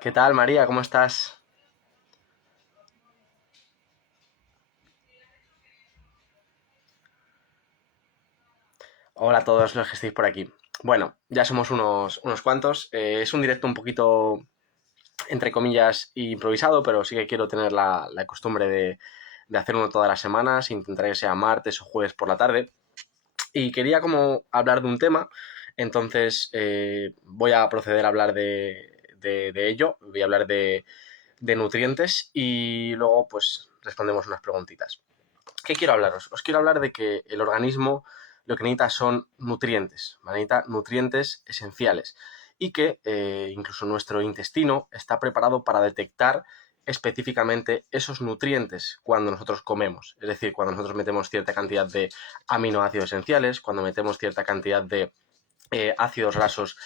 ¿Qué tal, María? ¿Cómo estás? Hola a todos los que estéis por aquí. Bueno, ya somos unos cuantos. Es un directo un poquito, entre comillas, improvisado, pero sí que quiero tener la costumbre de hacer uno todas las semanas. Intentaré que sea martes o jueves por la tarde. Y quería como hablar de un tema, entonces voy a proceder a hablar de ello. Voy a hablar de nutrientes y luego pues respondemos unas preguntitas. ¿Qué quiero hablaros? Os quiero hablar de que el organismo lo que necesita son nutrientes, ¿vale? Necesita nutrientes esenciales y que incluso nuestro intestino está preparado para detectar específicamente esos nutrientes cuando nosotros comemos. Es decir, cuando nosotros metemos cierta cantidad de aminoácidos esenciales, cuando metemos cierta cantidad de ácidos grasos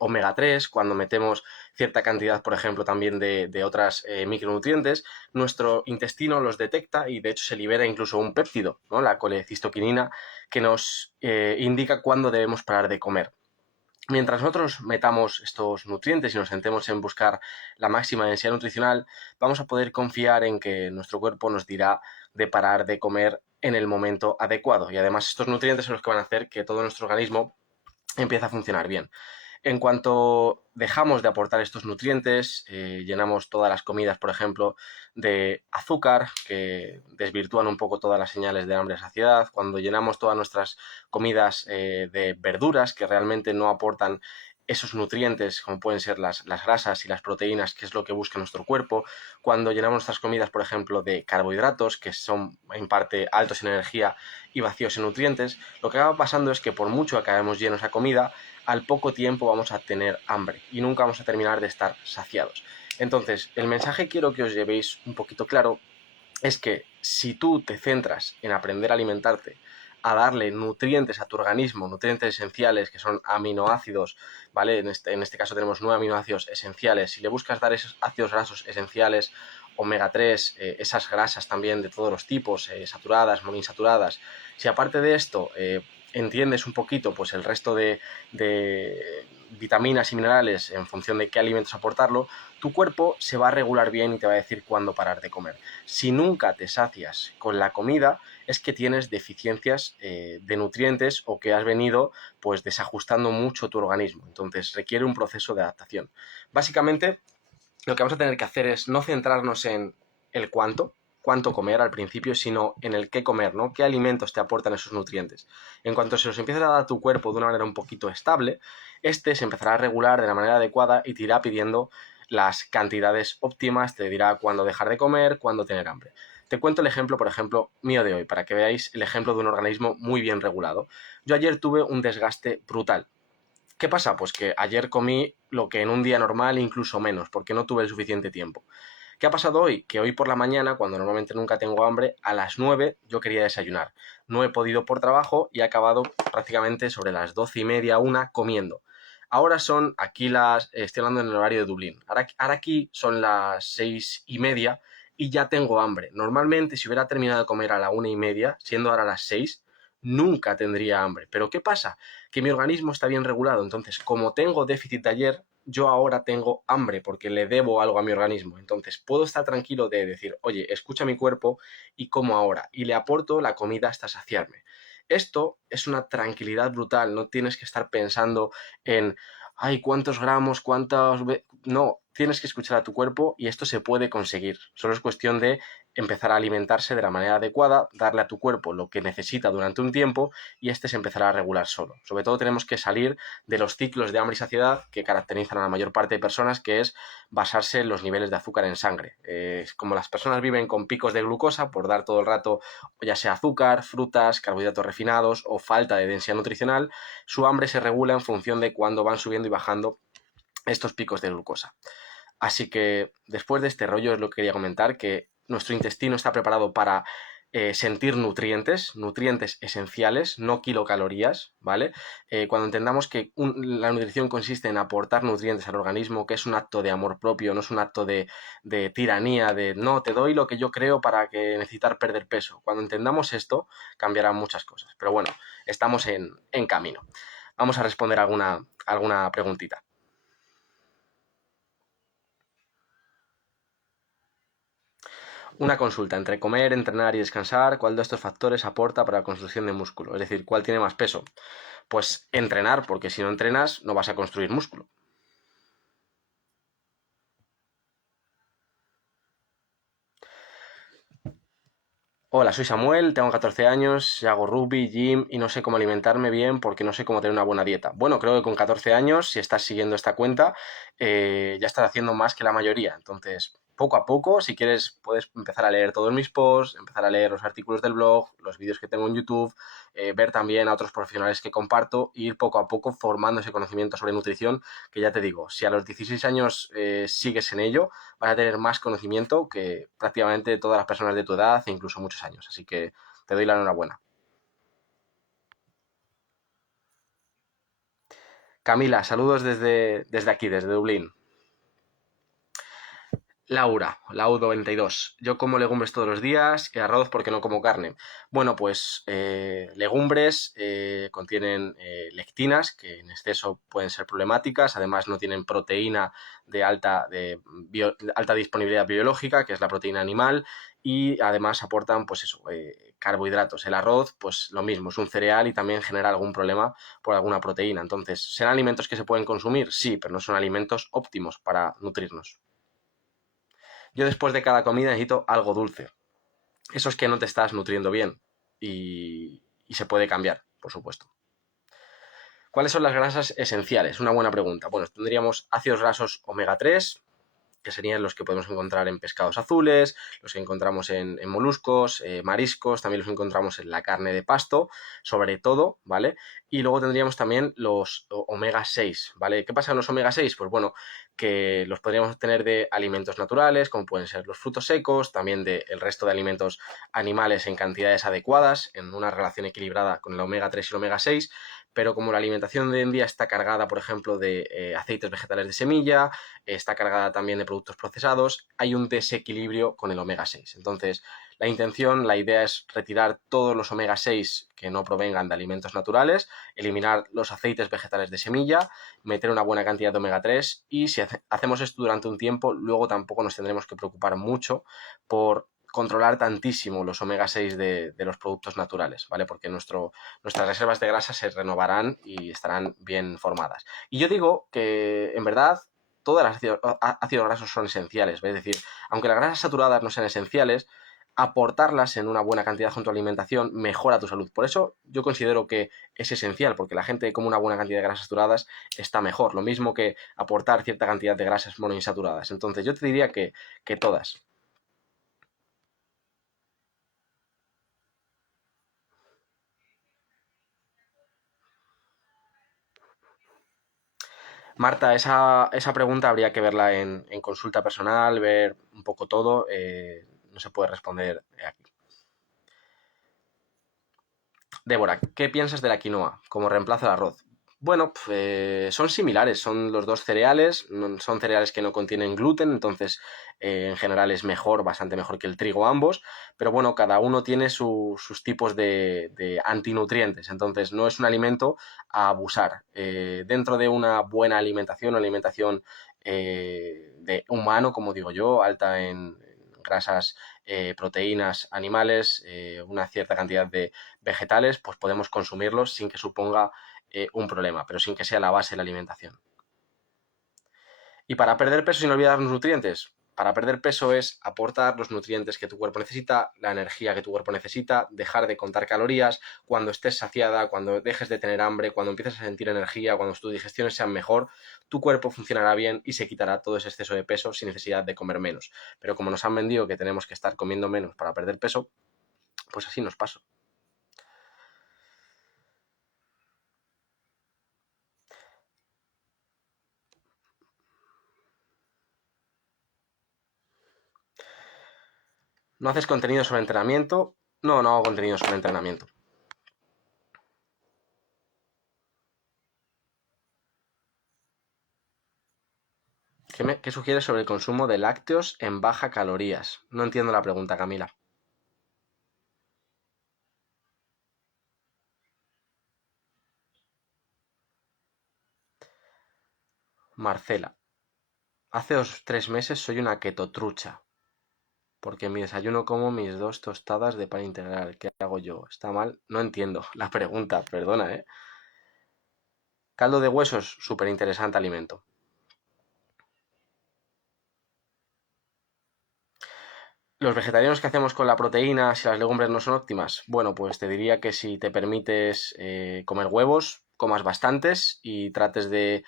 omega 3, cuando metemos cierta cantidad, por ejemplo, también de otras micronutrientes, nuestro intestino los detecta y de hecho se libera incluso un péptido, ¿no? La colecistoquinina, que nos indica cuándo debemos parar de comer. Mientras nosotros metamos estos nutrientes y nos sentemos en buscar la máxima densidad nutricional, vamos a poder confiar en que nuestro cuerpo nos dirá de parar de comer en el momento adecuado. Y además estos nutrientes son los que van a hacer que todo nuestro organismo empieza a funcionar bien. En cuanto dejamos de aportar estos nutrientes, llenamos todas las comidas, por ejemplo, de azúcar, que desvirtúan un poco todas las señales de hambre y saciedad, cuando llenamos todas nuestras comidas de verduras, que realmente no aportan esos nutrientes, como pueden ser las grasas y las proteínas, que es lo que busca nuestro cuerpo, cuando llenamos nuestras comidas, por ejemplo, de carbohidratos, que son en parte altos en energía y vacíos en nutrientes, lo que acaba pasando es que por mucho acabemos llenos a comida, al poco tiempo vamos a tener hambre y nunca vamos a terminar de estar saciados. Entonces, el mensaje que quiero que os llevéis un poquito claro es que si tú te centras en aprender a alimentarte, a darle nutrientes a tu organismo, nutrientes esenciales que son aminoácidos, ¿vale? En este caso tenemos 9 aminoácidos esenciales. Si le buscas dar esos ácidos grasos esenciales, omega 3, esas grasas también de todos los tipos, saturadas, monoinsaturadas, si aparte de esto entiendes un poquito pues el resto de vitaminas y minerales en función de qué alimentos aportarlo, tu cuerpo se va a regular bien y te va a decir cuándo parar de comer. Si nunca te sacias con la comida, es que tienes deficiencias de nutrientes o que has venido pues desajustando mucho tu organismo. Entonces requiere un proceso de adaptación. Básicamente, lo que vamos a tener que hacer es no centrarnos en el cuánto comer al principio, sino en el qué comer, ¿no? ¿Qué alimentos te aportan esos nutrientes? En cuanto se los empieza a dar a tu cuerpo de una manera un poquito estable, este se empezará a regular de la manera adecuada y te irá pidiendo las cantidades óptimas, te dirá cuándo dejar de comer, cuándo tener hambre. Te cuento el ejemplo, por ejemplo, mío de hoy, para que veáis el ejemplo de un organismo muy bien regulado. Yo ayer tuve un desgaste brutal. ¿Qué pasa? Pues que ayer comí lo que en un día normal incluso menos, porque no tuve el suficiente tiempo. ¿Qué ha pasado hoy? Que hoy por la mañana, cuando normalmente nunca tengo hambre, a las 9 yo quería desayunar. No he podido por trabajo y he acabado prácticamente sobre las 12:30, una, comiendo. Ahora son aquí estoy hablando en el horario de Dublín. Ahora aquí son las 6:30 y ya tengo hambre. Normalmente, si hubiera terminado de comer a la 1:30, siendo ahora las 6, nunca tendría hambre. Pero ¿qué pasa? Que mi organismo está bien regulado. Entonces, como tengo déficit de ayer, yo ahora tengo hambre porque le debo algo a mi organismo. Entonces, puedo estar tranquilo de decir, oye, escucha mi cuerpo y como ahora. Y le aporto la comida hasta saciarme. Esto es una tranquilidad brutal. No tienes que estar pensando en, ay, cuántos gramos, cuántos... No, tienes que escuchar a tu cuerpo y esto se puede conseguir. Solo es cuestión de empezar a alimentarse de la manera adecuada, darle a tu cuerpo lo que necesita durante un tiempo y este se empezará a regular solo. Sobre todo tenemos que salir de los ciclos de hambre y saciedad que caracterizan a la mayor parte de personas, que es basarse en los niveles de azúcar en sangre. Como las personas viven con picos de glucosa, por dar todo el rato ya sea azúcar, frutas, carbohidratos refinados o falta de densidad nutricional, su hambre se regula en función de cuándo van subiendo y bajando estos picos de glucosa. Así que después de este rollo es lo que quería comentar, que nuestro intestino está preparado para sentir nutrientes esenciales, no kilocalorías, ¿vale? Cuando entendamos que la nutrición consiste en aportar nutrientes al organismo, que es un acto de amor propio, no es un acto de tiranía, de no, te doy lo que yo creo para que necesitar perder peso. Cuando entendamos esto, cambiarán muchas cosas. Pero bueno, estamos en camino. Vamos a responder alguna preguntita. Una consulta, entre comer, entrenar y descansar, ¿cuál de estos factores aporta para la construcción de músculo? Es decir, ¿cuál tiene más peso? Pues entrenar, porque si no entrenas no vas a construir músculo. Hola, soy Samuel, tengo 14 años, hago rugby, gym y no sé cómo alimentarme bien porque no sé cómo tener una buena dieta. Bueno, creo que con 14 años, si estás siguiendo esta cuenta, ya estás haciendo más que la mayoría. Entonces, poco a poco, si quieres, puedes empezar a leer todos mis posts, empezar a leer los artículos del blog, los vídeos que tengo en YouTube, ver también a otros profesionales que comparto e ir poco a poco formando ese conocimiento sobre nutrición, que ya te digo, si a los 16 años sigues en ello, vas a tener más conocimiento que prácticamente todas las personas de tu edad e incluso muchos años. Así que te doy la enhorabuena. Camila, saludos desde aquí, desde Dublín. Laura, Lau92. Yo como legumbres todos los días y arroz porque no como carne. Bueno, pues legumbres contienen lectinas que en exceso pueden ser problemáticas. Además no tienen proteína de alta disponibilidad biológica, que es la proteína animal. Y además aportan, pues eso, carbohidratos. El arroz, pues lo mismo, es un cereal y también genera algún problema por alguna proteína. Entonces, ¿serán alimentos que se pueden consumir? Sí, pero no son alimentos óptimos para nutrirnos. Yo después de cada comida necesito algo dulce. Eso es que no te estás nutriendo bien y se puede cambiar, por supuesto. ¿Cuáles son las grasas esenciales? Una buena pregunta. Bueno, tendríamos ácidos grasos omega 3, que serían los que podemos encontrar en pescados azules, los que encontramos en moluscos, mariscos, también los encontramos en la carne de pasto, sobre todo, ¿vale? Y luego tendríamos también los omega 6, ¿vale? ¿Qué pasa con los omega 6? Pues bueno, que los podríamos obtener de alimentos naturales, como pueden ser los frutos secos, también del resto de alimentos animales en cantidades adecuadas, en una relación equilibrada con el omega 3 y el omega 6, pero como la alimentación de hoy en día está cargada, por ejemplo, de aceites vegetales de semilla, está cargada también de productos procesados, hay un desequilibrio con el omega 6. Entonces, la idea es retirar todos los omega 6 que no provengan de alimentos naturales, eliminar los aceites vegetales de semilla, meter una buena cantidad de omega 3 y si hacemos esto durante un tiempo, luego tampoco nos tendremos que preocupar mucho por controlar tantísimo los omega 6 de los productos naturales, ¿vale? Porque nuestras reservas de grasa se renovarán y estarán bien formadas. Y yo digo que, en verdad, todas las ácidos grasos son esenciales. Es decir, aunque las grasas saturadas no sean esenciales, aportarlas en una buena cantidad junto a la alimentación mejora tu salud. Por eso yo considero que es esencial, porque la gente que come una buena cantidad de grasas saturadas está mejor. Lo mismo que aportar cierta cantidad de grasas monoinsaturadas. Entonces yo te diría que todas. Marta, esa pregunta habría que verla en consulta personal, ver un poco todo. No se puede responder aquí. Débora, ¿qué piensas de la quinoa como reemplazo al arroz? Bueno, son similares, son los dos cereales, son cereales que no contienen gluten, entonces en general es mejor, bastante mejor que el trigo ambos, pero bueno, cada uno tiene sus tipos de antinutrientes, entonces no es un alimento a abusar. Dentro de una buena alimentación de humano, como digo yo, alta en grasas, proteínas animales, una cierta cantidad de vegetales, pues podemos consumirlos sin que suponga un problema, pero sin que sea la base de la alimentación. Y para perder peso sin olvidar los nutrientes, para perder peso es aportar los nutrientes que tu cuerpo necesita, la energía que tu cuerpo necesita, dejar de contar calorías, cuando estés saciada, cuando dejes de tener hambre, cuando empieces a sentir energía, cuando tus digestiones sean mejor, tu cuerpo funcionará bien y se quitará todo ese exceso de peso sin necesidad de comer menos. Pero como nos han vendido que tenemos que estar comiendo menos para perder peso, pues así nos pasa. ¿No haces contenido sobre entrenamiento? No, no hago contenido sobre entrenamiento. ¿Qué sugieres sobre el consumo de lácteos en baja calorías? No entiendo la pregunta, Camila. Marcela, hace 2 o 3 meses soy una keto trucha. Porque en mi desayuno como mis 2 tostadas de pan integral. ¿Qué hago yo? ¿Está mal? No entiendo la pregunta, perdona, ¿eh? Caldo de huesos, súper interesante alimento. Los vegetarianos que hacemos con la proteína, si las legumbres no son óptimas, bueno, pues te diría que si te permites comer huevos, comas bastantes y trates de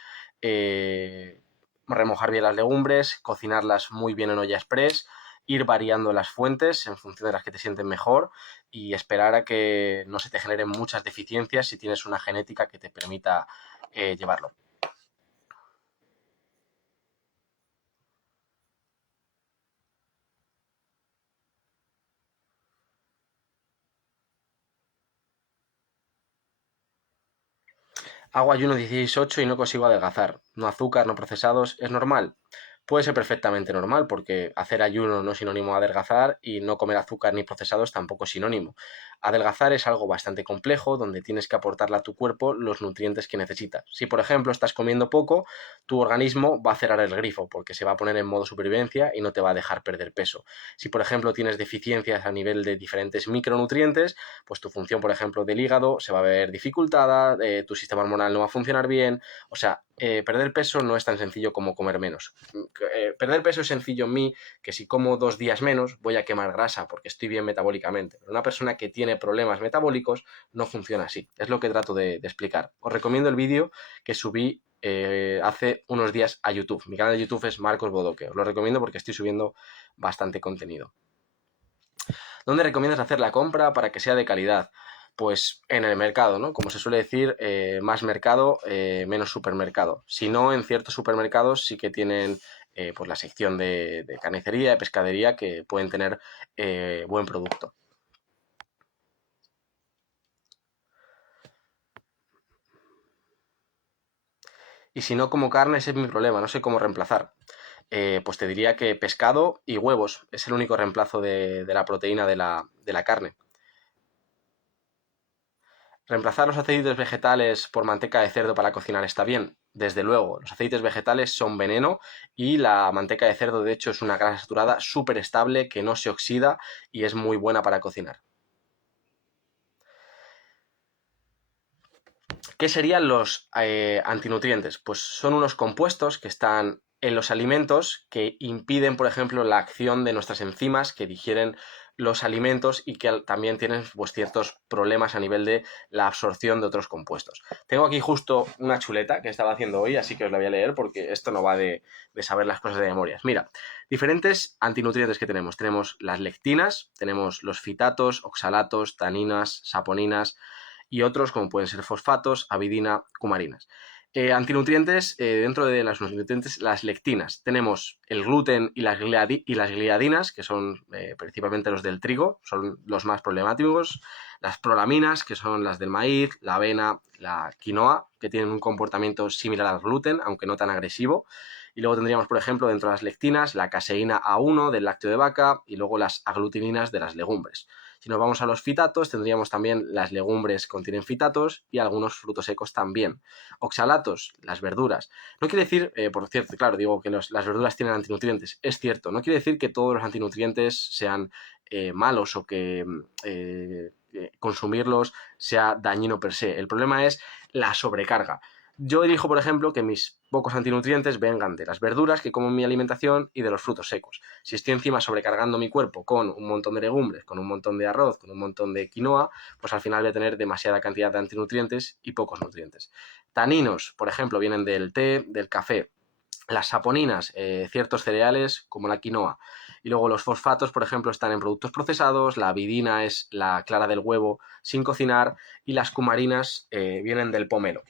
remojar bien las legumbres, cocinarlas muy bien en olla express, ir variando las fuentes en función de las que te sienten mejor y esperar a que no se te generen muchas deficiencias si tienes una genética que te permita llevarlo. Hago ayuno 16-8 y no consigo adelgazar. No azúcar, no procesados. ¿Es normal? Puede ser perfectamente normal porque hacer ayuno no es sinónimo de adelgazar y no comer azúcar ni procesados tampoco es sinónimo. Adelgazar es algo bastante complejo donde tienes que aportarle a tu cuerpo los nutrientes que necesita. Si por ejemplo estás comiendo poco, tu organismo va a cerrar el grifo porque se va a poner en modo supervivencia y no te va a dejar perder peso. Si por ejemplo tienes deficiencias a nivel de diferentes micronutrientes, pues tu función por ejemplo del hígado se va a ver dificultada, tu sistema hormonal no va a funcionar bien. O sea, perder peso no es tan sencillo como comer menos. Perder peso es sencillo en mí, que si como 2 días menos voy a quemar grasa porque estoy bien metabólicamente. Pero una persona que tiene problemas metabólicos no funciona así. Es lo que trato de explicar. Os recomiendo el vídeo que subí hace unos días a YouTube. Mi canal de YouTube es Marcos Bodoque. Os lo recomiendo porque estoy subiendo bastante contenido. ¿Dónde recomiendas hacer la compra para que sea de calidad? Pues en el mercado, ¿no? Como se suele decir, más mercado, menos supermercado. Si no, en ciertos supermercados sí que tienen pues la sección de carnicería, de pescadería, que pueden tener buen producto. Y si no como carne, ese es mi problema, no sé cómo reemplazar. Pues te diría que pescado y huevos es el único reemplazo de la proteína de la carne. ¿Reemplazar los aceites vegetales por manteca de cerdo para cocinar está bien? Desde luego, los aceites vegetales son veneno y la manteca de cerdo de hecho es una grasa saturada súper estable que no se oxida y es muy buena para cocinar. ¿Qué serían los antinutrientes? Pues son unos compuestos que están en los alimentos que impiden, por ejemplo, la acción de nuestras enzimas que digieren los alimentos y que también tienen pues, ciertos problemas a nivel de la absorción de otros compuestos. Tengo aquí justo una chuleta que estaba haciendo hoy, así que os la voy a leer porque esto no va de saber las cosas de memorias. Mira, diferentes antinutrientes que tenemos. Tenemos las lectinas, tenemos los fitatos, oxalatos, taninas, saponinas, y otros como pueden ser fosfatos, avidina, cumarinas. Antinutrientes, dentro de las nutrientes, las lectinas. Tenemos el gluten y las gliadinas, que son principalmente los del trigo, son los más problemáticos. Las prolaminas, que son las del maíz, la avena, la quinoa, que tienen un comportamiento similar al gluten, aunque no tan agresivo. Y luego tendríamos, por ejemplo, dentro de las lectinas, la caseína A1 del lácteo de vaca y luego las aglutininas de las legumbres. Si nos vamos a los fitatos, tendríamos también las legumbres que contienen fitatos y algunos frutos secos también. Oxalatos, las verduras. No quiere decir, por cierto, claro, digo que las verduras tienen antinutrientes. Es cierto, no quiere decir que todos los antinutrientes sean malos o que consumirlos sea dañino per se. El problema es la sobrecarga. Yo elijo, por ejemplo, que mis pocos antinutrientes vengan de las verduras que como en mi alimentación y de los frutos secos. Si estoy encima sobrecargando mi cuerpo con un montón de legumbres, con un montón de arroz, con un montón de quinoa, pues al final voy a tener demasiada cantidad de antinutrientes y pocos nutrientes. Taninos, por ejemplo, vienen del té, del café. Las saponinas, ciertos cereales como la quinoa. Y luego los fosfatos, por ejemplo, están en productos procesados, la avidina es la clara del huevo sin cocinar y las cumarinas vienen del pomelo.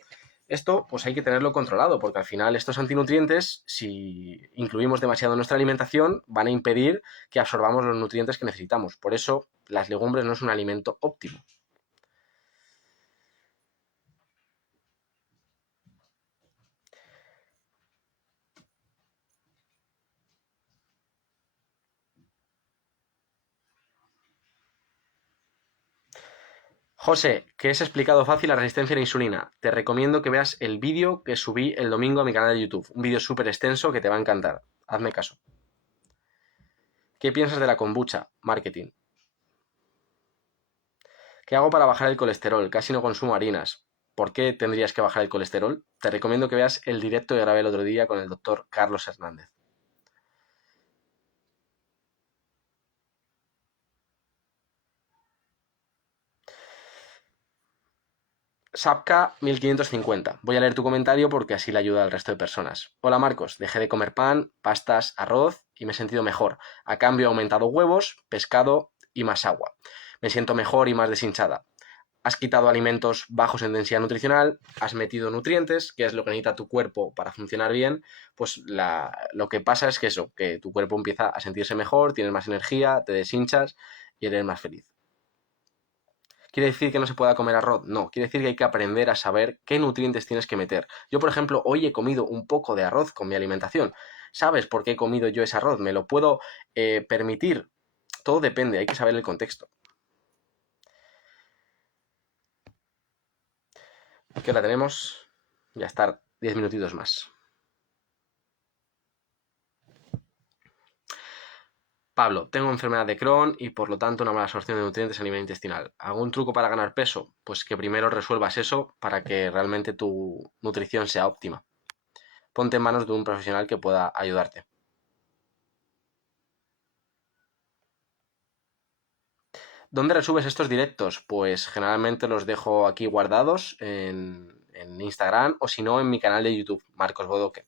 Esto pues hay que tenerlo controlado porque al final estos antinutrientes, si incluimos demasiado en nuestra alimentación, van a impedir que absorbamos los nutrientes que necesitamos. Por eso las legumbres no es un alimento óptimo. José, que es explicado fácil la resistencia a la insulina. Te recomiendo que veas el vídeo que subí el domingo a mi canal de YouTube. Un vídeo súper extenso que te va a encantar. Hazme caso. ¿Qué piensas de la kombucha? Marketing. ¿Qué hago para bajar el colesterol? Casi no consumo harinas. ¿Por qué tendrías que bajar el colesterol? Te recomiendo que veas el directo que grabé el otro día con el doctor Carlos Hernández. Sapka 1550. Voy a leer tu comentario porque así le ayuda al resto de personas. Hola Marcos, dejé de comer pan, pastas, arroz y me he sentido mejor. A cambio he aumentado huevos, pescado y más agua. Me siento mejor y más deshinchada. Has quitado alimentos bajos en densidad nutricional, has metido nutrientes, que es lo que necesita tu cuerpo para funcionar bien, pues lo que pasa es que eso, que tu cuerpo empieza a sentirse mejor, tienes más energía, te deshinchas y eres más feliz. ¿Quiere decir que no se pueda comer arroz? No, quiere decir que hay que aprender a saber qué nutrientes tienes que meter. Yo, por ejemplo, hoy he comido un poco de arroz con mi alimentación. ¿Sabes por qué he comido yo ese arroz? ¿Me lo puedo permitir? Todo depende, hay que saber el contexto. ¿Qué hora tenemos? Ya estar 10 minutitos más. Pablo, tengo enfermedad de Crohn y por lo tanto una mala absorción de nutrientes a nivel intestinal. ¿Algún truco para ganar peso? Pues que primero resuelvas eso para que realmente tu nutrición sea óptima. Ponte en manos de un profesional que pueda ayudarte. ¿Dónde resubes estos directos? Pues generalmente los dejo aquí guardados en Instagram o si no en mi canal de YouTube, Marcos Bodoque.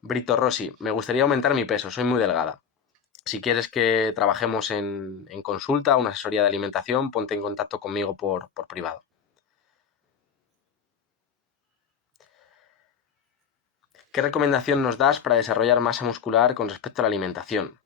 Brito Rossi, me gustaría aumentar mi peso, soy muy delgada. Si quieres que trabajemos en consulta, una asesoría de alimentación, ponte en contacto conmigo por privado. ¿Qué recomendación nos das para desarrollar masa muscular con respecto a la alimentación?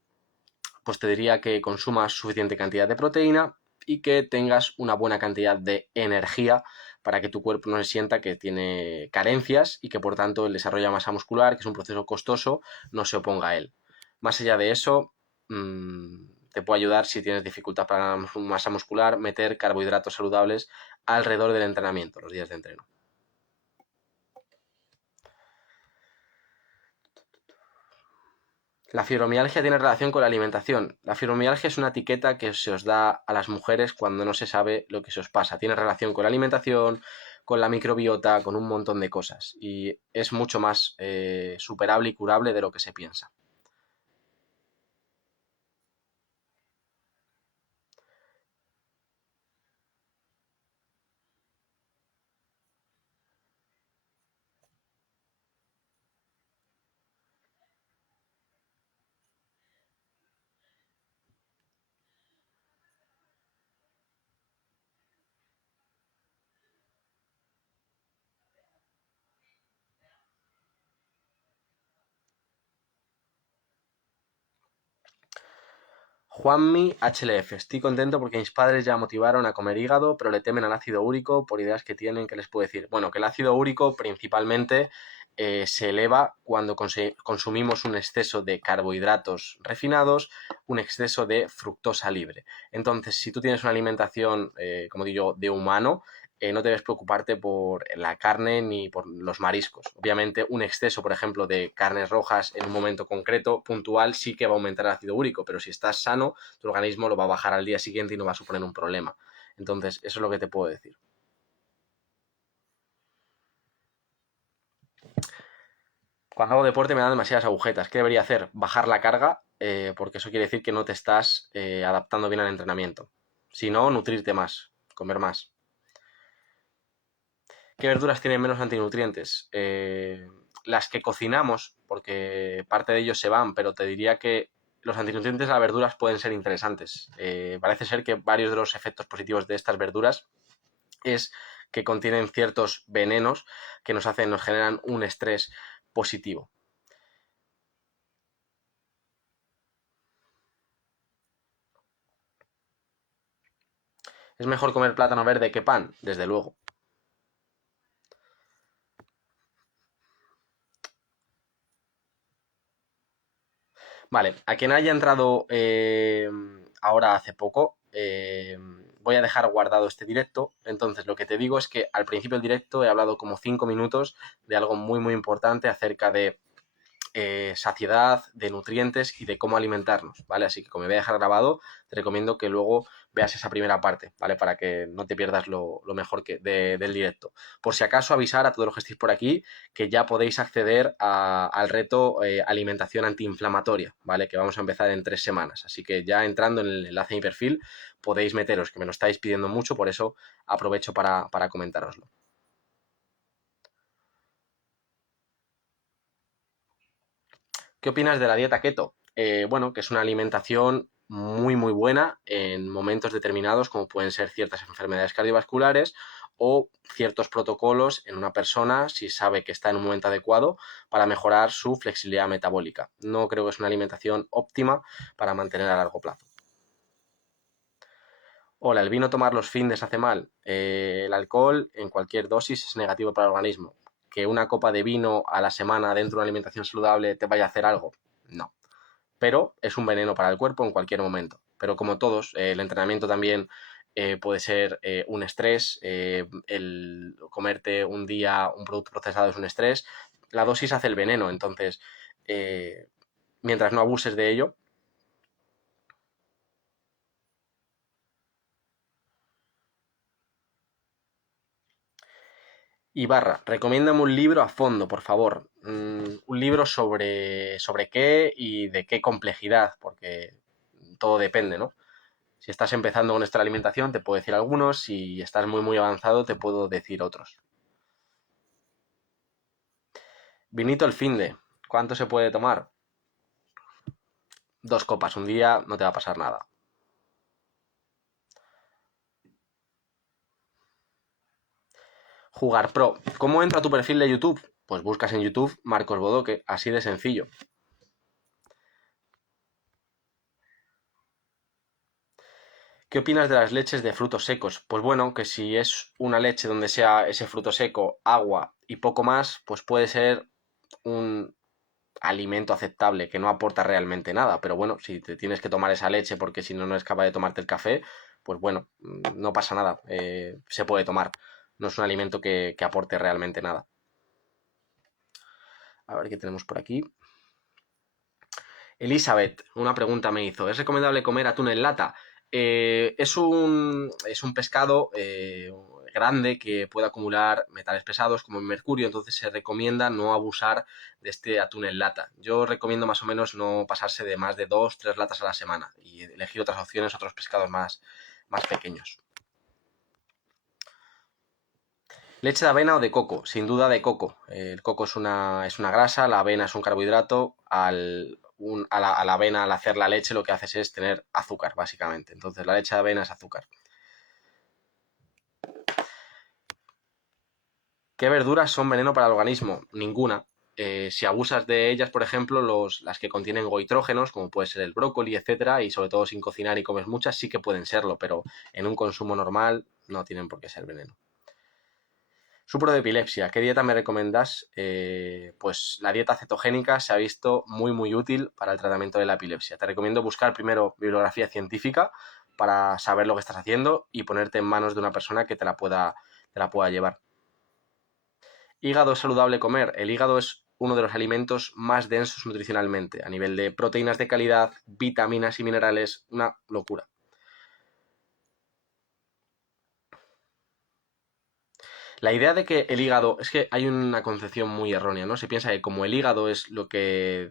Pues te diría que consumas suficiente cantidad de proteína y que tengas una buena cantidad de energía para que tu cuerpo no se sienta que tiene carencias y que por tanto el desarrollo de masa muscular, que es un proceso costoso, no se oponga a él. Más allá de eso, te puede ayudar si tienes dificultad para ganar masa muscular, meter carbohidratos saludables alrededor del entrenamiento, los días de entreno. La fibromialgia tiene relación con la alimentación. La fibromialgia es una etiqueta que se os da a las mujeres cuando no se sabe lo que se os pasa. Tiene relación con la alimentación, con la microbiota, con un montón de cosas. Y es mucho más superable y curable de lo que se piensa. Juanmi HLF, estoy contento porque mis padres ya motivaron a comer hígado, pero le temen al ácido úrico por ideas que tienen. ¿Qué les puedo decir? Bueno, que el ácido úrico principalmente se eleva cuando consumimos un exceso de carbohidratos refinados, un exceso de fructosa libre. Entonces, si tú tienes una alimentación, como digo, de humano, no debes preocuparte por la carne ni por los mariscos. Obviamente, un exceso, por ejemplo, de carnes rojas en un momento concreto, puntual, sí que va a aumentar el ácido úrico, pero si estás sano, tu organismo lo va a bajar al día siguiente y no va a suponer un problema. Entonces, eso es lo que te puedo decir. Cuando hago deporte me dan demasiadas agujetas. ¿Qué debería hacer? Bajar la carga, porque eso quiere decir que no te estás adaptando bien al entrenamiento. Si no, nutrirte más, comer más. ¿Qué verduras tienen menos antinutrientes? Las que cocinamos, porque parte de ellos se van, pero te diría que los antinutrientes de las verduras pueden ser interesantes. Parece ser que varios de los efectos positivos de estas verduras es que contienen ciertos venenos que nos generan un estrés positivo. ¿Es mejor comer plátano verde que pan? Desde luego. Vale, a quien haya entrado ahora hace poco, voy a dejar guardado este directo. Entonces, lo que te digo es que al principio del directo he hablado como 5 minutos de algo muy, muy importante acerca de saciedad, de nutrientes y de cómo alimentarnos, ¿vale? Así que como me voy a dejar grabado, te recomiendo que luego veas esa primera parte, ¿vale? Para que no te pierdas lo mejor del directo. Por si acaso, avisar a todos los que estéis por aquí que ya podéis acceder al reto alimentación antiinflamatoria, ¿vale? Que vamos a empezar en 3 semanas. Así que ya entrando en el enlace de mi perfil, podéis meteros, que me lo estáis pidiendo mucho, por eso aprovecho para comentároslo. ¿Qué opinas de la dieta keto? Bueno, que es una alimentación muy buena en momentos determinados, como pueden ser ciertas enfermedades cardiovasculares o ciertos protocolos en una persona si sabe que está en un momento adecuado para mejorar su flexibilidad metabólica. No creo que es una alimentación óptima para mantener a largo plazo. Hola, ¿el vino tomar los findes hace mal? El alcohol en cualquier dosis es negativo para el organismo. ¿Que una copa de vino a la semana dentro de una alimentación saludable te vaya a hacer algo? No. Pero es un veneno para el cuerpo en cualquier momento. Pero como todos, el entrenamiento también puede ser un estrés, el comerte un día un producto procesado es un estrés, la dosis hace el veneno, entonces mientras no abuses de ello. Ibarra, recomiéndame un libro a fondo, por favor. Un libro sobre qué y de qué complejidad, porque todo depende, ¿no? Si estás empezando con esta alimentación, te puedo decir algunos. Si estás muy avanzado, te puedo decir otros. Vinito el finde. ¿Cuánto se puede tomar? 2 copas un día, no te va a pasar nada. Jugar Pro. ¿Cómo entra a tu perfil de YouTube? Pues buscas en YouTube Marcos Bodoque, así de sencillo. ¿Qué opinas de las leches de frutos secos? Pues bueno, que si es una leche donde sea ese fruto seco, agua y poco más, pues puede ser un alimento aceptable que no aporta realmente nada. Pero bueno, si te tienes que tomar esa leche porque si no, no es capaz de tomarte el café, pues bueno, no pasa nada. Se puede tomar. No es un alimento que aporte realmente nada. A ver qué tenemos por aquí. Elizabeth, una pregunta me hizo. ¿Es recomendable comer atún en lata? Es un pescado grande que puede acumular metales pesados como el mercurio, entonces se recomienda no abusar de este atún en lata. Yo recomiendo más o menos no pasarse de más de 2, 3 latas a la semana y elegir otras opciones, otros pescados más pequeños. Leche de avena o de coco, sin duda de coco. El coco es una grasa, la avena es un carbohidrato. A la avena, al hacer la leche, lo que haces es tener azúcar, básicamente. Entonces, la leche de avena es azúcar. ¿Qué verduras son veneno para el organismo? Ninguna. Si abusas de ellas, por ejemplo, las que contienen goitrógenos, como puede ser el brócoli, etcétera, y sobre todo sin cocinar y comes muchas, sí que pueden serlo, pero en un consumo normal no tienen por qué ser veneno. Supro de epilepsia, ¿qué dieta me recomendás? Pues la dieta cetogénica se ha visto muy útil para el tratamiento de la epilepsia. Te recomiendo buscar primero bibliografía científica para saber lo que estás haciendo y ponerte en manos de una persona que te la pueda llevar. Hígado saludable comer. El hígado es uno de los alimentos más densos nutricionalmente, a nivel de proteínas de calidad, vitaminas y minerales, una locura. La idea de que el hígado, es que hay una concepción muy errónea, ¿no? Se piensa que como el hígado es lo que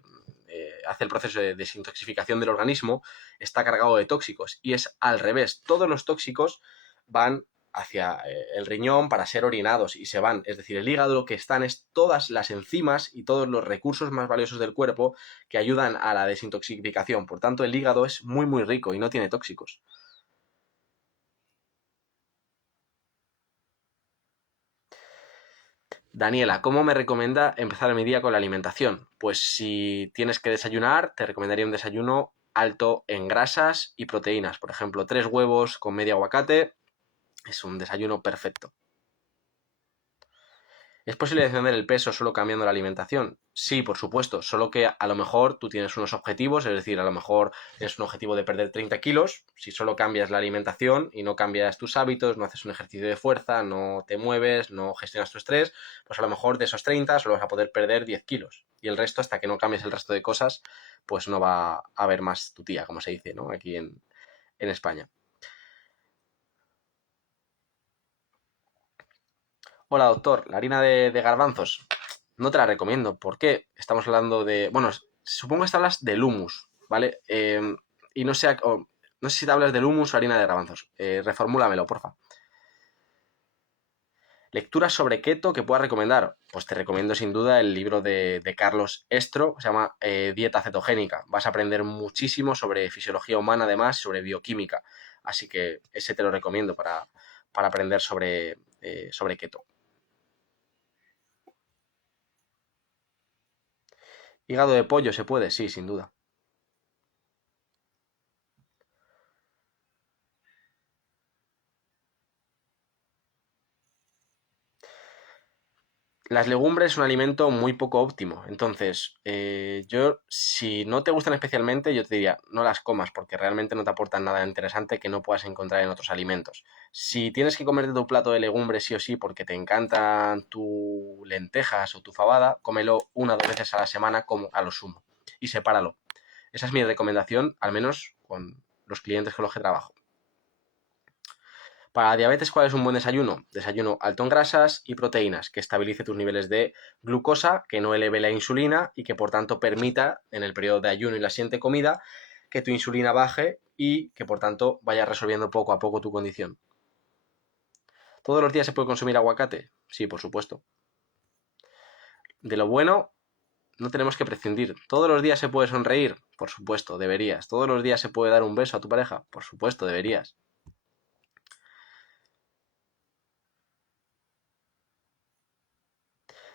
hace el proceso de desintoxicación del organismo, está cargado de tóxicos. Y es al revés. Todos los tóxicos van hacia el riñón para ser orinados y se van. Es decir, el hígado lo que están es todas las enzimas y todos los recursos más valiosos del cuerpo que ayudan a la desintoxicación. Por tanto, el hígado es muy rico y no tiene tóxicos. Daniela, ¿cómo me recomienda empezar mi día con la alimentación? Pues si tienes que desayunar, te recomendaría un desayuno alto en grasas y proteínas. Por ejemplo, 3 huevos con medio aguacate es un desayuno perfecto. ¿Es posible descender el peso solo cambiando la alimentación? Sí, por supuesto, solo que a lo mejor tú tienes unos objetivos, es decir, a lo mejor tienes un objetivo de perder 30 kilos, si solo cambias la alimentación y no cambias tus hábitos, no haces un ejercicio de fuerza, no te mueves, no gestionas tu estrés, pues a lo mejor de esos 30 solo vas a poder perder 10 kilos. Y el resto, hasta que no cambies el resto de cosas, pues no va a haber más tu tía, como se dice, ¿no? Aquí en España. Hola, doctor. La harina de garbanzos no te la recomiendo. ¿Por qué? Estamos hablando de... Bueno, supongo que te hablas del hummus, ¿vale? Y no sé, no sé si te hablas del hummus o harina de garbanzos. Reformúlamelo, porfa. Lecturas sobre keto que puedas recomendar. Pues te recomiendo sin duda el libro de Carlos Estro, que se llama Dieta cetogénica. Vas a aprender muchísimo sobre fisiología humana, además, sobre bioquímica. Así que ese te lo recomiendo para aprender sobre keto. Hígado de pollo se puede, sí, sin duda. Las legumbres es un alimento muy poco óptimo. Entonces, yo, si no te gustan especialmente, yo te diría, no las comas porque realmente no te aportan nada interesante que no puedas encontrar en otros alimentos. Si tienes que comerte tu plato de legumbres sí o sí porque te encantan tus lentejas o tu fabada, cómelo una o dos veces a la semana como a lo sumo y sepáralo. Esa es mi recomendación, al menos con los clientes con los que trabajo. Para diabetes, ¿cuál es un buen desayuno? Desayuno alto en grasas y proteínas, que estabilice tus niveles de glucosa, que no eleve la insulina y que por tanto permita en el periodo de ayuno y la siguiente comida que tu insulina baje y que por tanto vaya resolviendo poco a poco tu condición. ¿Todos los días se puede consumir aguacate? Sí, por supuesto. De lo bueno no tenemos que prescindir. ¿Todos los días se puede sonreír? Por supuesto, deberías. ¿Todos los días se puede dar un beso a tu pareja? Por supuesto, deberías.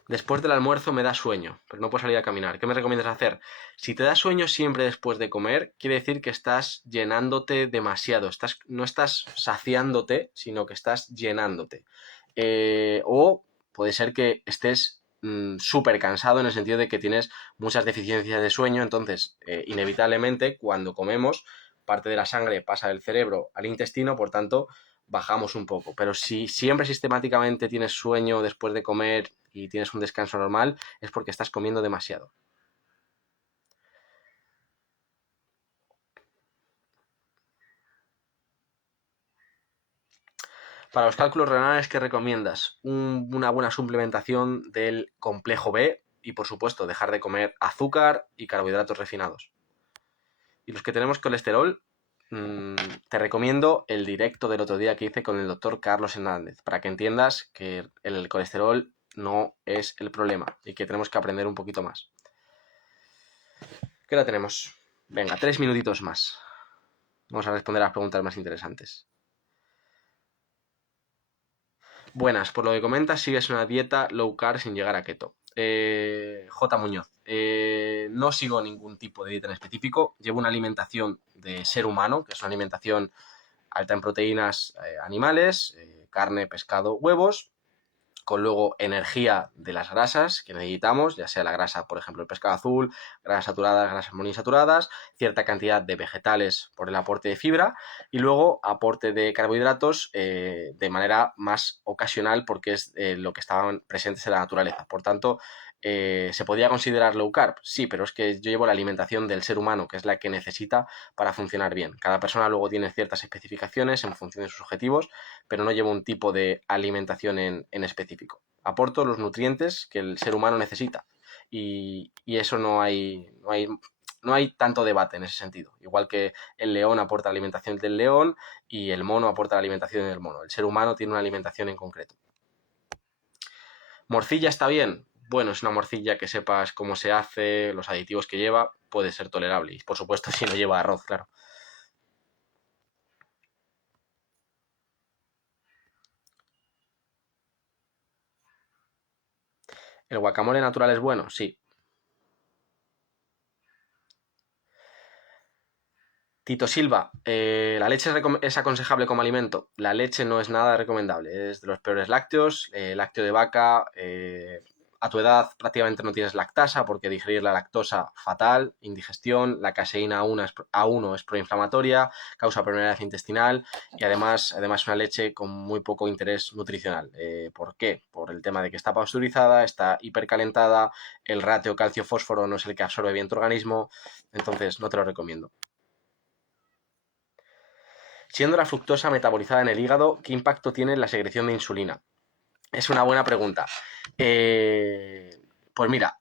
Después del almuerzo me da sueño, pero no puedo salir a caminar. ¿Qué me recomiendas hacer? Si te da sueño siempre después de comer, quiere decir que estás llenándote demasiado. No estás saciándote, sino que estás llenándote. O puede ser que estés súper cansado en el sentido de que tienes muchas deficiencias de sueño. Entonces, inevitablemente, cuando comemos, parte de la sangre pasa del cerebro al intestino, por tanto, bajamos un poco. Pero si siempre sistemáticamente tienes sueño después de comer y tienes un descanso normal, es porque estás comiendo demasiado. Para los cálculos renales, ¿qué recomiendas? Una buena suplementación del complejo B y, por supuesto, dejar de comer azúcar y carbohidratos refinados. Y los que tenemos colesterol, te recomiendo el directo del otro día que hice con el doctor Carlos Hernández, para que entiendas que el colesterol no es el problema y que tenemos que aprender un poquito más. ¿Qué hora tenemos? Venga, 3 minutitos más. Vamos a responder a las preguntas más interesantes. Buenas, por lo que comentas, sigues una dieta low carb sin llegar a keto. J. Muñoz, no sigo ningún tipo de dieta en específico. Llevo una alimentación de ser humano, que es una alimentación alta en proteínas animales, carne, pescado, huevos, con luego energía de las grasas que necesitamos, ya sea la grasa, por ejemplo, el pescado azul, grasas saturadas, grasas monoinsaturadas, cierta cantidad de vegetales por el aporte de fibra y luego aporte de carbohidratos de manera más ocasional porque es lo que estaban presentes en la naturaleza. Por tanto, ¿se podría considerar low carb? Sí, pero es que yo llevo la alimentación del ser humano, que es la que necesita para funcionar bien. Cada persona luego tiene ciertas especificaciones en función de sus objetivos, pero no llevo un tipo de alimentación en específico. Aporto los nutrientes que el ser humano necesita y eso no hay tanto debate en ese sentido. Igual que el león aporta la alimentación del león y el mono aporta la alimentación del mono. El ser humano tiene una alimentación en concreto. ¿Morcilla está bien? Bueno, es una morcilla que sepas cómo se hace, los aditivos que lleva, puede ser tolerable. Y por supuesto, si no lleva arroz, claro. ¿El guacamole natural es bueno? Sí. Tito Silva, ¿la leche es aconsejable como alimento? La leche no es nada recomendable, es de los peores lácteos, lácteo de vaca, a tu edad prácticamente no tienes lactasa porque digerir la lactosa fatal, indigestión, la caseína A1 es proinflamatoria, causa permeabilidad intestinal y además una leche con muy poco interés nutricional. ¿Por qué? Por el tema de que está pasteurizada, está hipercalentada, el ratio calcio-fósforo no es el que absorbe bien tu organismo, entonces no te lo recomiendo. Siendo la fructosa metabolizada en el hígado, ¿qué impacto tiene en la secreción de insulina? Es una buena pregunta. Pues mira,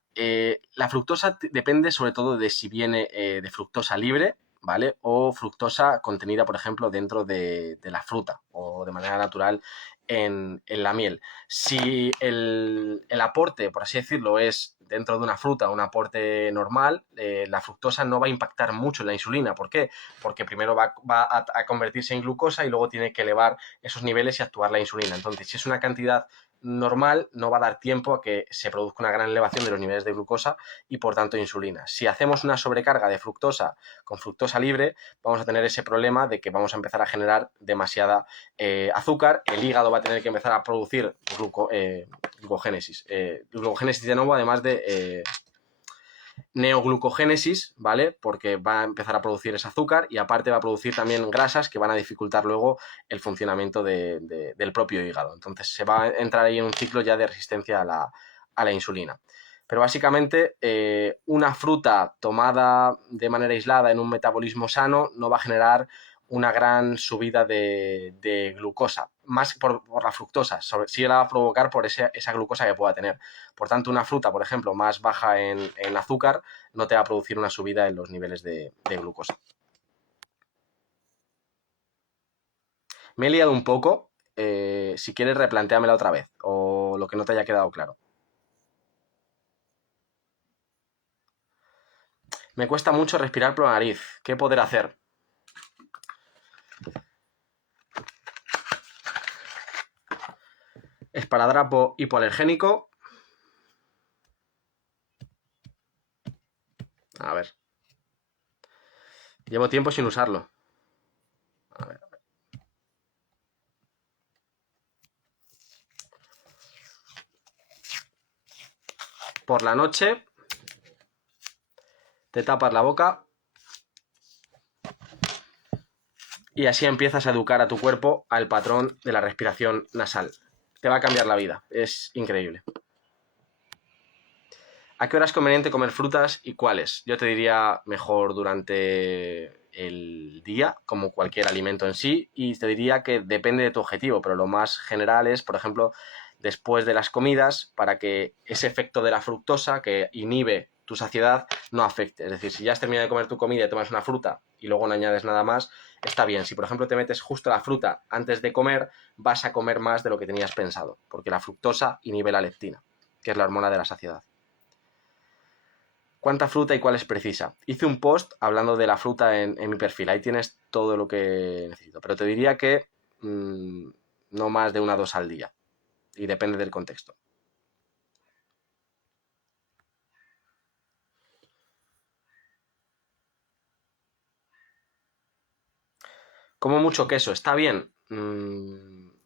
la fructosa depende sobre todo de si viene de fructosa libre, ¿vale? O fructosa contenida, por ejemplo, dentro de la fruta o de manera natural en la miel. Si el aporte, por así decirlo, es dentro de una fruta, un aporte normal, la fructosa no va a impactar mucho en la insulina. ¿Por qué? Porque primero va a convertirse en glucosa y luego tiene que elevar esos niveles y actuar la insulina. Entonces, si es una cantidad normal, no va a dar tiempo a que se produzca una gran elevación de los niveles de glucosa y por tanto insulina. Si hacemos una sobrecarga de fructosa con fructosa libre, vamos a tener ese problema de que vamos a empezar a generar demasiada azúcar, el hígado va a tener que empezar a producir glucogénesis. Glucogénesis de nuevo, además de neoglucogénesis, ¿vale? Porque va a empezar a producir ese azúcar y aparte va a producir también grasas que van a dificultar luego el funcionamiento del propio hígado. Entonces se va a entrar ahí en un ciclo ya de resistencia a la insulina. Pero básicamente una fruta tomada de manera aislada en un metabolismo sano no va a generar una gran subida de glucosa, más por la fructosa, sí la va a provocar por esa glucosa que pueda tener. Por tanto, una fruta, por ejemplo, más baja en azúcar, no te va a producir una subida en los niveles de glucosa. Me he liado un poco. Si quieres, replantéamela otra vez o lo que no te haya quedado claro. Me cuesta mucho respirar por la nariz. ¿Qué poder hacer? Esparadrapo hipoalergénico. A ver. Llevo tiempo sin usarlo. A ver. Por la noche te tapas la boca y así empiezas a educar a tu cuerpo al patrón de la respiración nasal. Te va a cambiar la vida. Es increíble. ¿A qué hora es conveniente comer frutas y cuáles? Yo te diría mejor durante el día, como cualquier alimento en sí, y te diría que depende de tu objetivo, pero lo más general es, por ejemplo, después de las comidas, para que ese efecto de la fructosa que inhibe tu saciedad no afecte. Es decir, si ya has terminado de comer tu comida y tomas una fruta y luego no añades nada más, está bien. Si, por ejemplo, te metes justo la fruta antes de comer, vas a comer más de lo que tenías pensado, porque la fructosa inhibe la leptina, que es la hormona de la saciedad. ¿Cuánta fruta y cuál es precisa? Hice un post hablando de la fruta en mi perfil. Ahí tienes todo lo que necesito. Pero te diría que no más de 1 o 2 al día. Y depende del contexto. Como mucho queso, ¿está bien?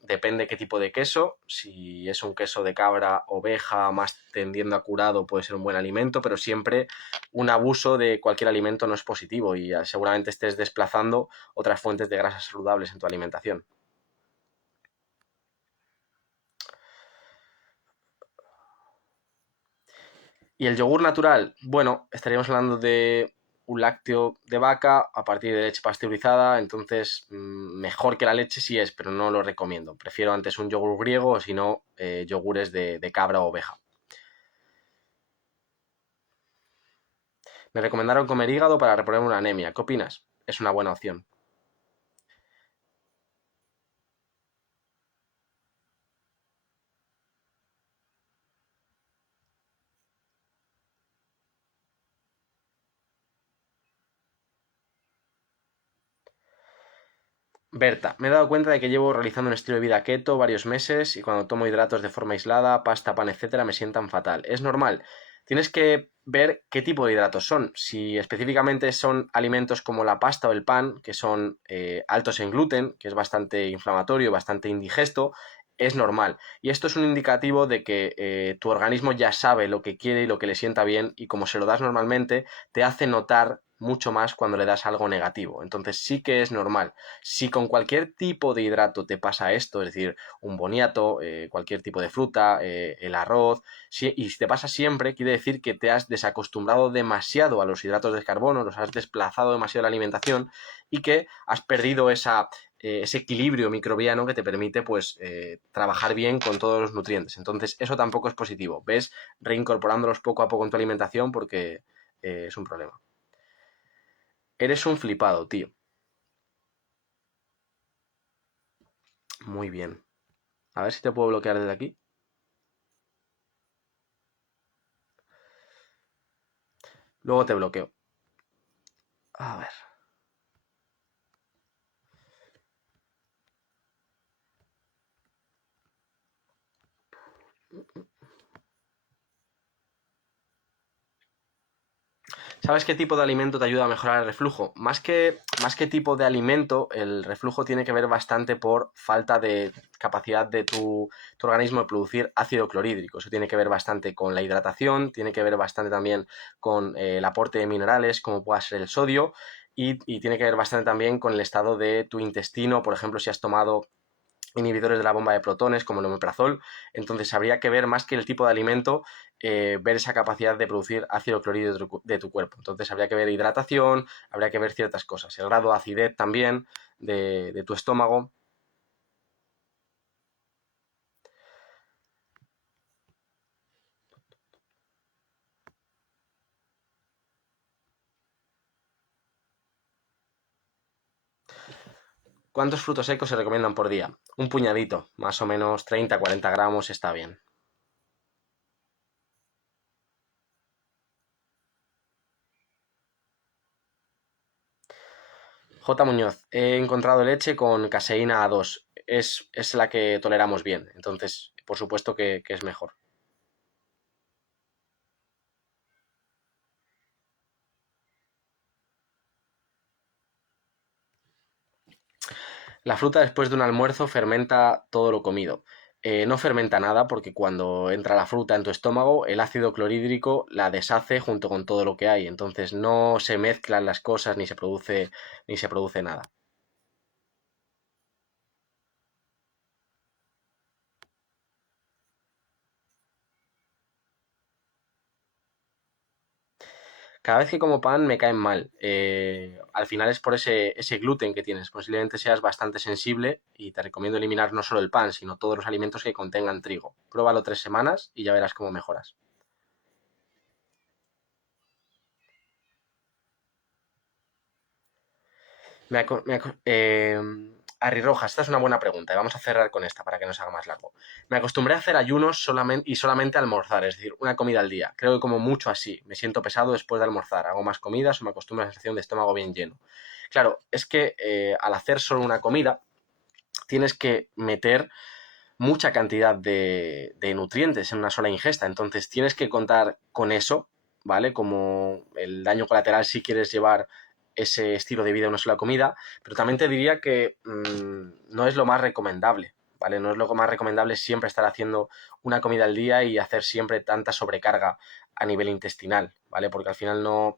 Depende qué tipo de queso. Si es un queso de cabra, oveja, más tendiendo a curado, puede ser un buen alimento, pero siempre un abuso de cualquier alimento no es positivo y seguramente estés desplazando otras fuentes de grasas saludables en tu alimentación. Y el yogur natural, bueno, estaríamos hablando de un lácteo de vaca a partir de leche pasteurizada, entonces mejor que la leche sí es, pero no lo recomiendo. Prefiero antes un yogur griego o si no, yogures de cabra o oveja. Me recomendaron comer hígado para reponer una anemia. ¿Qué opinas? Es una buena opción. Berta, me he dado cuenta de que llevo realizando un estilo de vida keto varios meses y cuando tomo hidratos de forma aislada, pasta, pan, etcétera, me sientan fatal. ¿Es normal? Tienes que ver qué tipo de hidratos son. Si específicamente son alimentos como la pasta o el pan, que son altos en gluten, que es bastante inflamatorio, bastante indigesto, es normal. Y esto es un indicativo de que tu organismo ya sabe lo que quiere y lo que le sienta bien, y como se lo das normalmente, te hace notar mucho más cuando le das algo negativo. Entonces sí que es normal. Si con cualquier tipo de hidrato te pasa esto, es decir, un boniato, cualquier tipo de fruta, el arroz, y si te pasa siempre, quiere decir que te has desacostumbrado demasiado a los hidratos de carbono, los has desplazado demasiado de la alimentación y que has perdido ese equilibrio microbiano que te permite pues trabajar bien con todos los nutrientes. Entonces eso tampoco es positivo. Ves reincorporándolos poco a poco en tu alimentación porque es un problema. Eres un flipado, tío. Muy bien. A ver si te puedo bloquear desde aquí. Luego te bloqueo. A ver. ¿Sabes qué tipo de alimento te ayuda a mejorar el reflujo? Más que tipo de alimento, el reflujo tiene que ver bastante por falta de capacidad de tu organismo de producir ácido clorhídrico. Eso tiene que ver bastante con la hidratación, tiene que ver bastante también con el aporte de minerales, como pueda ser el sodio, y tiene que ver bastante también con el estado de tu intestino, por ejemplo, si has tomado inhibidores de la bomba de protones como el omeprazol. Entonces habría que ver más que el tipo de alimento, ver esa capacidad de producir ácido clorhídrico de tu cuerpo. Entonces habría que ver hidratación, habría que ver ciertas cosas, el grado de acidez también de tu estómago. ¿Cuántos frutos secos se recomiendan por día? Un puñadito, más o menos 30-40 gramos está bien. J. Muñoz, he encontrado leche con caseína A2. Es la que toleramos bien, entonces por supuesto que es mejor. La fruta después de un almuerzo fermenta todo lo comido. No fermenta nada porque cuando entra la fruta en tu estómago, el ácido clorhídrico la deshace junto con todo lo que hay. Entonces no se mezclan las cosas ni se produce nada. Cada vez que como pan me caen mal. Al final es por ese gluten que tienes. Posiblemente seas bastante sensible y te recomiendo eliminar no solo el pan, sino todos los alimentos que contengan trigo. Pruébalo 3 semanas y ya verás cómo mejoras. Ari Rojas, esta es una buena pregunta y vamos a cerrar con esta para que no se haga más largo. Me acostumbré a hacer ayunos solamente almorzar, es decir, una comida al día. Creo que como mucho así. Me siento pesado después de almorzar. Hago más comidas o me acostumbro a la sensación de estómago bien lleno. Claro, es que al hacer solo una comida tienes que meter mucha cantidad de nutrientes en una sola ingesta. Entonces tienes que contar con eso, ¿vale? Como el daño colateral si quieres llevar ese estilo de vida a una sola comida, pero también te diría que no es lo más recomendable, ¿vale? No es lo más recomendable siempre estar haciendo una comida al día y hacer siempre tanta sobrecarga a nivel intestinal, ¿vale? Porque al final no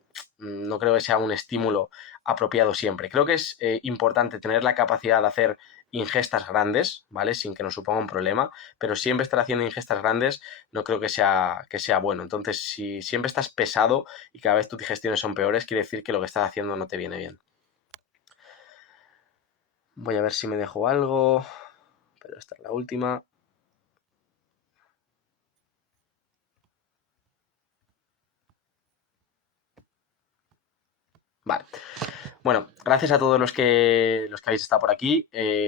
creo que sea un estímulo apropiado siempre. Creo que es importante tener la capacidad de hacer ingestas grandes, ¿vale? Sin que nos suponga un problema, pero siempre estar haciendo ingestas grandes no creo que sea bueno. Entonces, si siempre estás pesado y cada vez tus digestiones son peores, quiere decir que lo que estás haciendo no te viene bien. Voy a ver si me dejo algo, pero esta es la última. Vale. Bueno, gracias a todos los que habéis estado por aquí.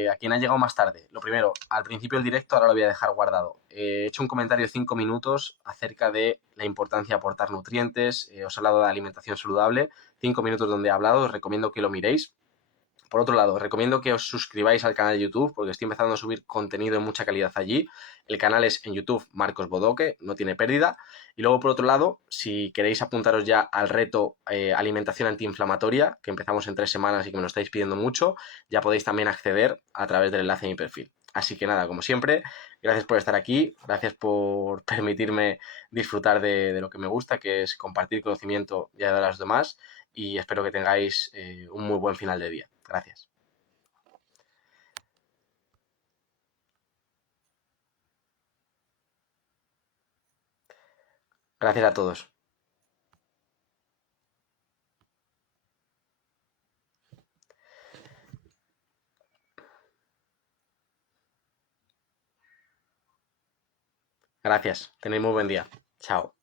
A quien ha llegado más tarde. Lo primero, al principio del directo, ahora lo voy a dejar guardado. He hecho un comentario de 5 minutos acerca de la importancia de aportar nutrientes. Os he hablado de alimentación saludable. 5 minutos donde he hablado. Os recomiendo que lo miréis por otro lado, os recomiendo que os suscribáis al canal de YouTube porque estoy empezando a subir contenido de mucha calidad allí. El canal es en YouTube Marcos Bodoque, no tiene pérdida. Y luego, por otro lado, si queréis apuntaros ya al reto alimentación antiinflamatoria, que empezamos en 3 semanas y que me lo estáis pidiendo mucho, ya podéis también acceder a través del enlace de mi perfil. Así que nada, como siempre, gracias por estar aquí, gracias por permitirme disfrutar de lo que me gusta, que es compartir conocimiento y ayudar a los demás, y espero que tengáis un muy buen final de día. Gracias. Gracias a todos. Gracias. Tenéis muy buen día. Chao.